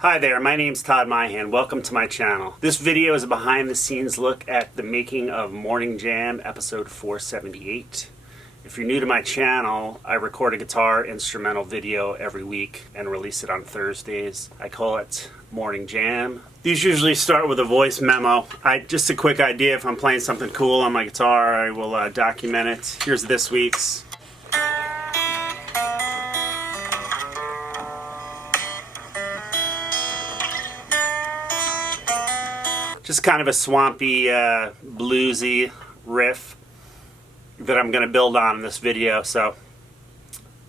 Hi there, my name's Todd Mihan. Welcome to my channel. This video is a behind the scenes look at the making of Morning Jam episode 478. If you're new to my channel, I record a guitar instrumental video every week and release it on Thursdays. I call it Morning Jam. These usually start with a voice memo. Just a quick idea, if I'm playing something cool on my guitar, I will document it. Here's this week's. Just kind of a swampy, bluesy riff that I'm going to build on in this video, so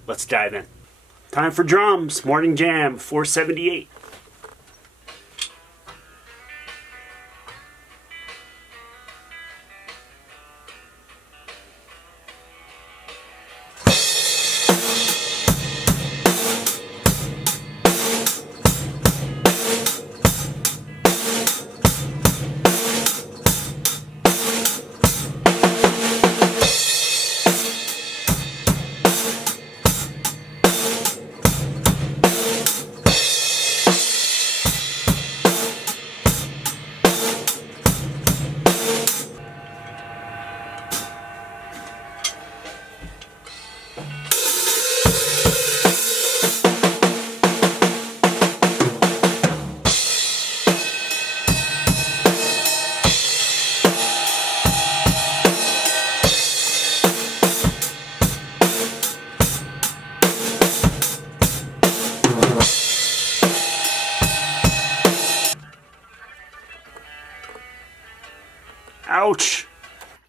let's dive in. Time for drums, Morning Jam 478. Ouch!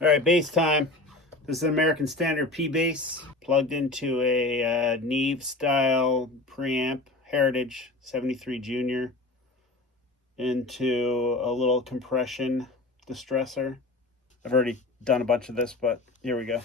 Alright, bass time. This is an American Standard P bass plugged into a Neve style preamp, Heritage 73 Junior, into a little compression distressor. I've already done a bunch of this, but here we go.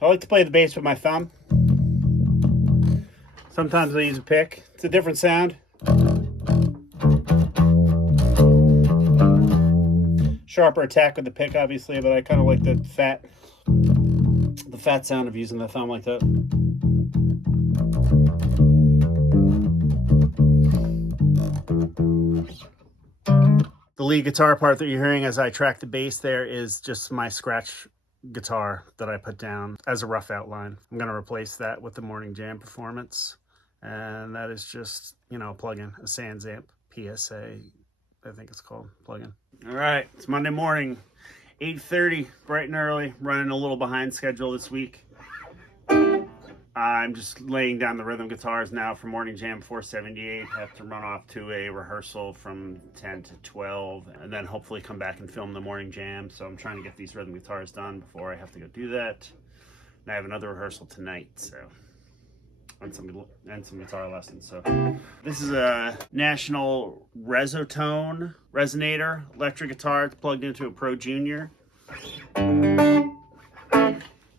I like to play the bass with my thumb. Sometimes I use a pick. It's a different sound. Sharper attack with the pick, obviously, but I kind of like the fat sound of using the thumb like that. The lead guitar part that you're hearing as I track the bass there is just my scratch guitar that I put down as a rough outline. I'm going to replace that with the Morning Jam performance, and that is just, you know, a plugin, a Sans amp PSA, I think it's called, plugin. All right, it's Monday morning, 8:30, bright and early, running a little behind schedule this week. I'm just laying down the rhythm guitars now for Morning Jam 478. I have to run off to a rehearsal from 10 to 12 and then hopefully come back and film the Morning Jam. So I'm trying to get these rhythm guitars done before I have to go do that. And I have another rehearsal tonight, so and some guitar lessons. So this is a National Resonator electric guitar. It's plugged into a Pro Junior.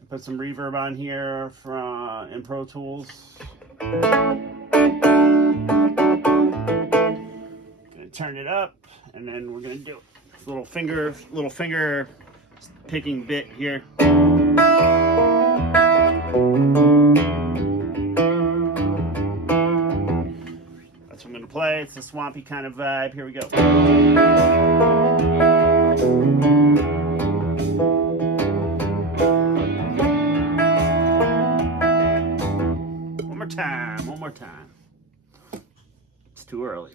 Put some reverb on here in Pro Tools. Gonna turn it up, and then we're gonna do this little finger picking bit here. That's what I'm gonna play. It's a swampy kind of vibe. Here we go. One more time. It's too early.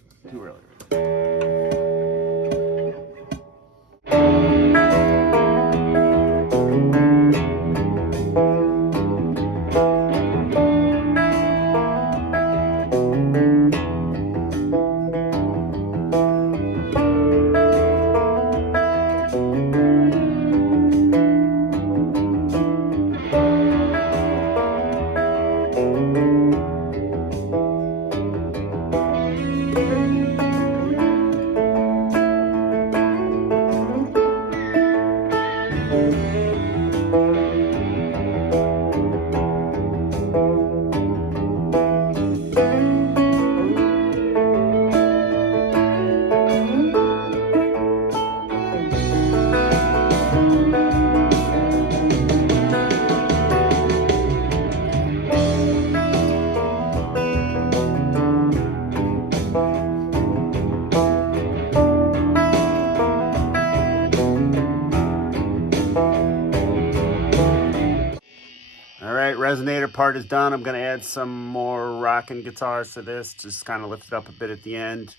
resonator part is done. I'm going to add some more rocking guitars to this, just kind of lift it up a bit at the end.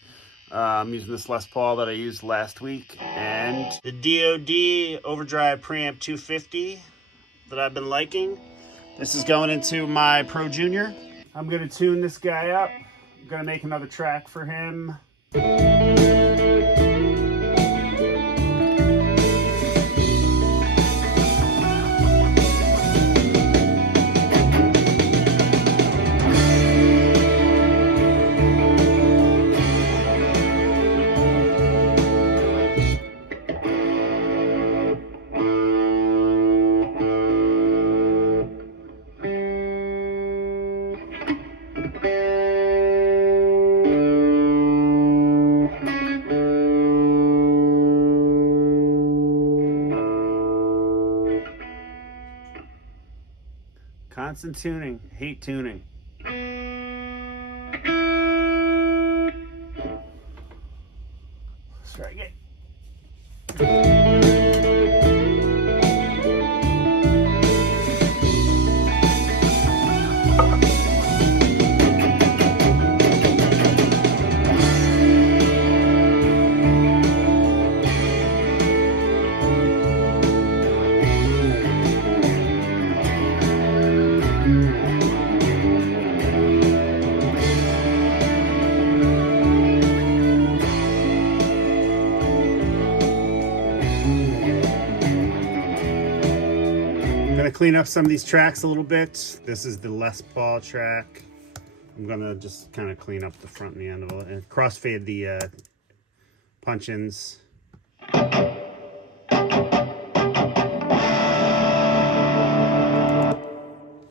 I'm using this Les Paul that I used last week, and the DoD Overdrive Preamp 250 that I've been liking. This is going into my Pro Junior. I'm going to tune this guy up. I'm going to make another track for him. Constant tuning, hate tuning. Let's try again. Clean up some of these tracks a little bit. This is the Les Paul track. I'm gonna just kind of clean up the front and the end of it and crossfade the punch-ins.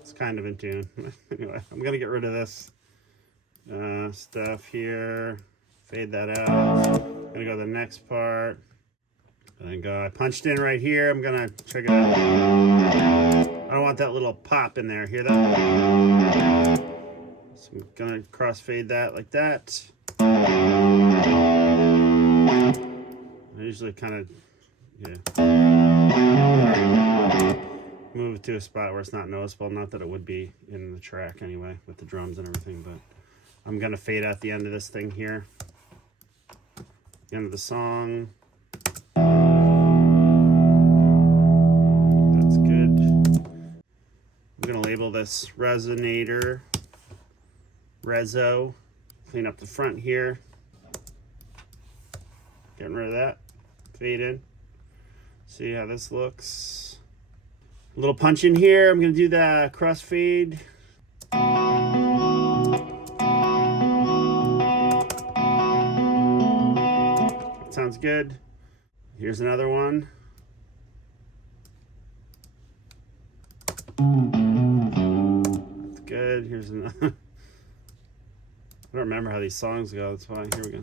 It's kind of in tune. Anyway, I'm gonna get rid of this stuff here. Fade that out. I'm gonna go to the next part. And go. I punched in right here. I'm gonna check it out. I don't want that little pop in there. Hear that? So I'm gonna crossfade that like that. I usually kind of move it to a spot where it's not noticeable. Not that it would be in the track anyway, with the drums and everything. But I'm gonna fade out the end of this thing here. The end of the song. I'm going to label this Resonator, Reso, clean up the front here, getting rid of that, fade in, see how this looks. A little punch in here, I'm going to do the crossfade. Sounds good. Here's another one. Good. Here's another. I don't remember how these songs go. That's why. Here we go.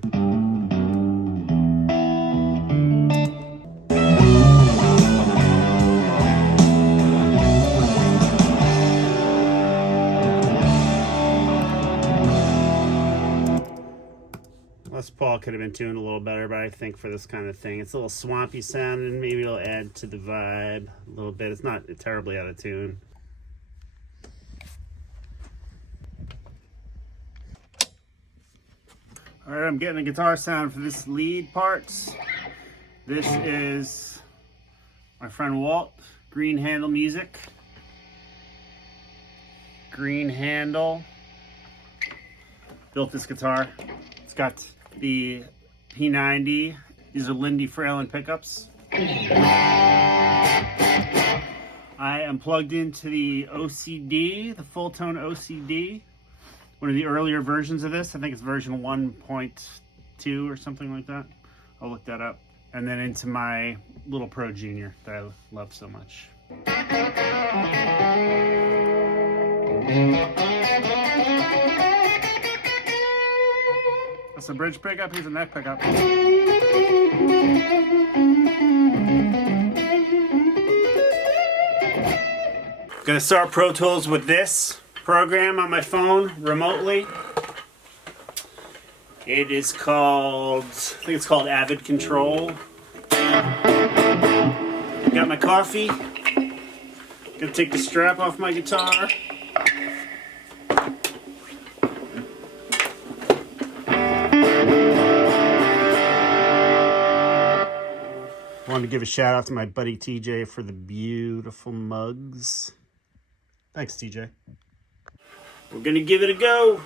Les Paul could have been tuned a little better, but I think for this kind of thing, it's a little swampy sounding. Maybe it'll add to the vibe a little bit. It's not terribly out of tune. All right, I'm getting a guitar sound for this lead part. This is my friend Walt, Green Handle Music. Green Handle. Built this guitar. It's got the P90. These are Lindy Fralin pickups. I am plugged into the OCD, the full tone OCD. One of the earlier versions of this. I think it's version 1.2 or something like that. I'll look that up. And then into my little Pro Junior that I love so much. That's a bridge pickup. Here's a neck pickup. Gonna start Pro Tools with this program on my phone remotely. It is called, I think it's called Avid Control. Got my coffee. Gonna take the strap off my guitar. Wanted to give a shout out to my buddy TJ for the beautiful mugs. Thanks, TJ. We're gonna give it a go.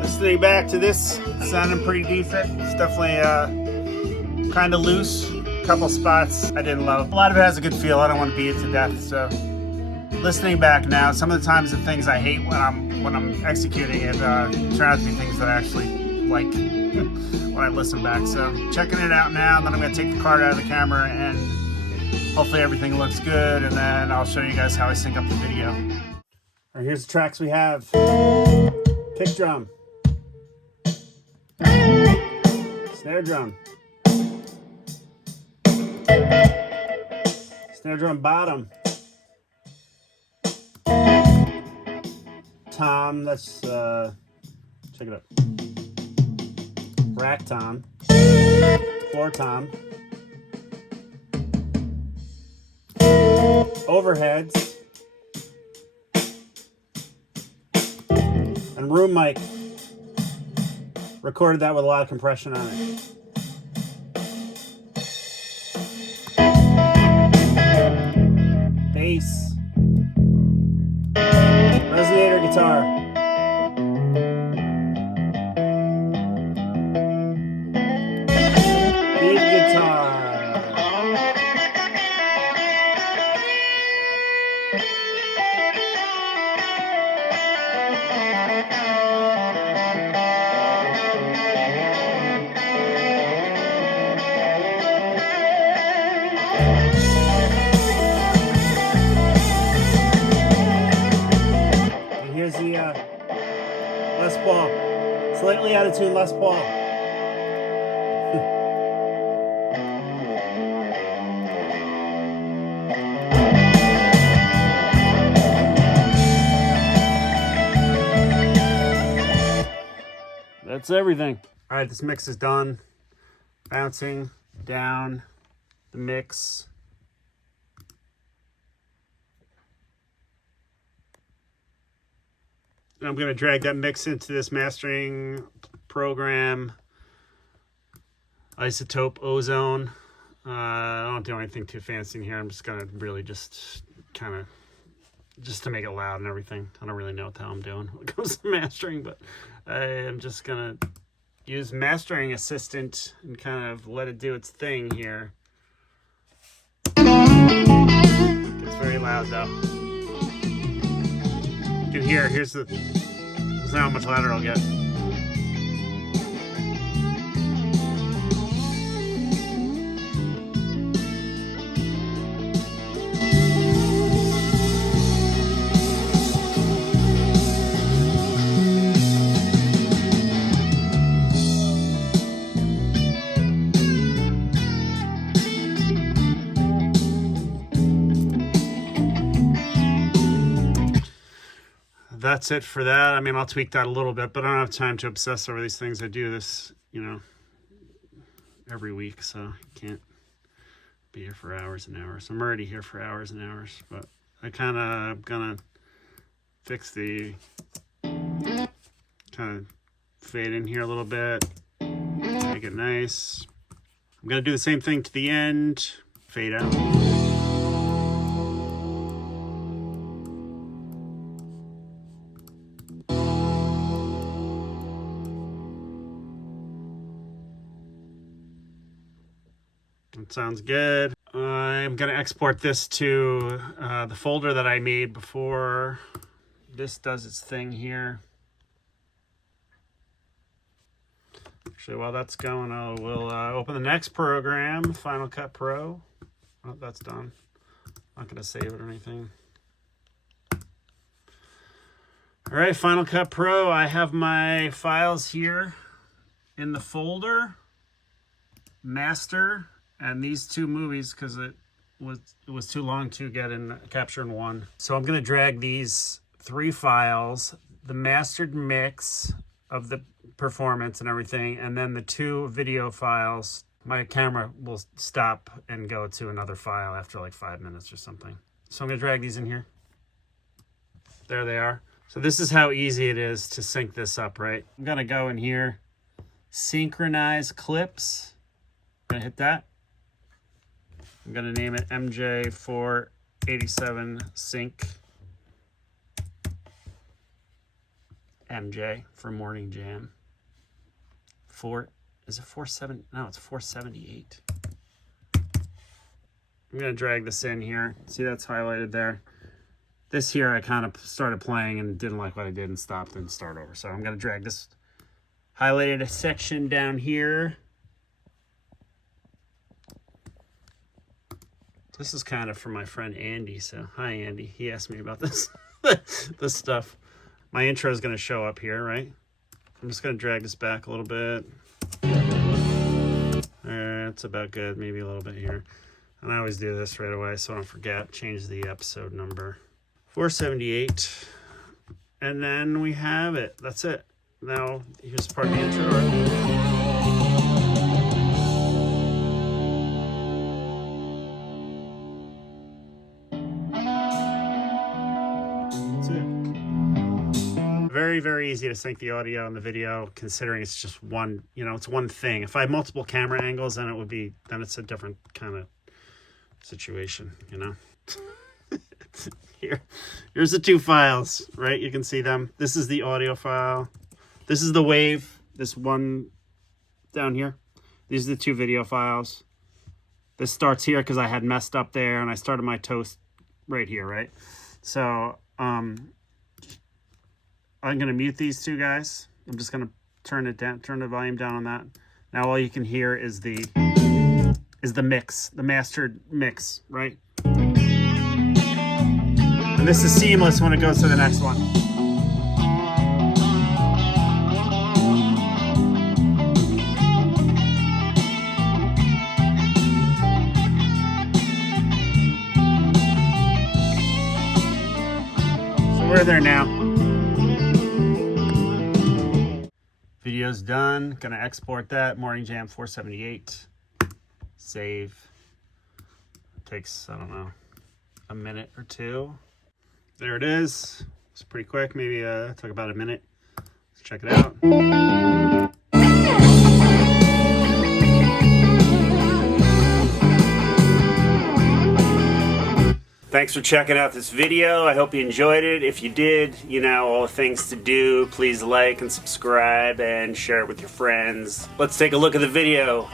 Listening back to this, sounding pretty decent. It's definitely kind of loose. A couple spots I didn't love. A lot of it has a good feel. I don't want to beat it to death. So listening back now, some of the times the things I hate when I'm executing it turn out to be things that I actually like when I listen back. So checking it out now, and then I'm going to take the card out of the camera and hopefully everything looks good, and then I'll show you guys how I sync up the video. All right, here's the tracks we have. Kick drum. Snare drum. Snare drum bottom. Tom, that's, check it out. Rack tom. Floor tom. Overheads. And room mic. Recorded that with a lot of compression on it. Bass. Resonator guitar. Lead guitar. Here's the Les Paul, slightly out of tune Les Paul. That's everything. All right, this mix is done. Bouncing down the mix. I'm going to drag that mix into this mastering program, Isotope Ozone. I don't do anything too fancy in here. I'm just going to really just kind of, just to make it loud and everything. I don't really know what the hell I'm doing when it comes to mastering, but I am just going to use Mastering Assistant and kind of let it do its thing here. It's very loud though. You can hear, here's how much louder I'll get. That's it for that. I mean, I'll tweak that a little bit, but I don't have time to obsess over these things. I do this, you know, every week, so I can't be here for hours and hours. I'm already here for hours and hours, but I kind of gonna fix the kind of fade in here a little bit, make it nice. I'm gonna do the same thing to the end, fade out. That sounds good. I'm going to export this to the folder that I made before this does its thing here. Actually, while that's going, we'll open the next program, Final Cut Pro. Oh, that's done. Not going to save it or anything. All right, Final Cut Pro. I have my files here in the folder, master, and these two movies because it was too long to get in capture in one. So I'm going to drag these 3 files, the mastered mix of the performance and everything, and then the 2 video files. My camera will stop and go to another file after like 5 minutes or something. So I'm going to drag these in here. There they are. So this is how easy it is to sync this up, right? I'm going to go in here, synchronize clips. I'm going to hit that. I'm going to name it MJ487 sync. MJ for Morning Jam. Is it 47? No, it's 478. I'm going to drag this in here. See, that's highlighted there. This here, I kind of started playing and didn't like what I did and stopped and start over. So I'm going to drag this highlighted section down here. This is kind of for my friend Andy. So hi, Andy. He asked me about this, this stuff. My intro is going to show up here, right? I'm just going to drag this back a little bit. That's about good. Maybe a little bit here. And I always do this right away so I don't forget. Change the episode number. 478. And then we have it. That's it. Now, here's part of the intro. That's it. Very, very easy to sync the audio and the video, considering it's just one, it's one thing. If I have multiple camera angles, then it's a different kind of situation, Here's the 2 files, right? You can see them. This is the audio file. This is the wave, this one down here. These are the 2 video files. This starts here because I had messed up there and I started my toast right here, right? So I'm going to mute these 2 guys. I'm just going to turn the volume down on that. Now all you can hear is the mix, the mastered mix, right? And this is seamless when it goes to the next one. So we're there now. Video's done. Gonna export that. Morning Jam 478. Save. Takes, I don't know, a minute or 2. There it is. It's pretty quick. Maybe it took about a minute. Let's check it out. Thanks for checking out this video. I hope you enjoyed it. If you did, all the things to do. Please like and subscribe and share it with your friends. Let's take a look at the video.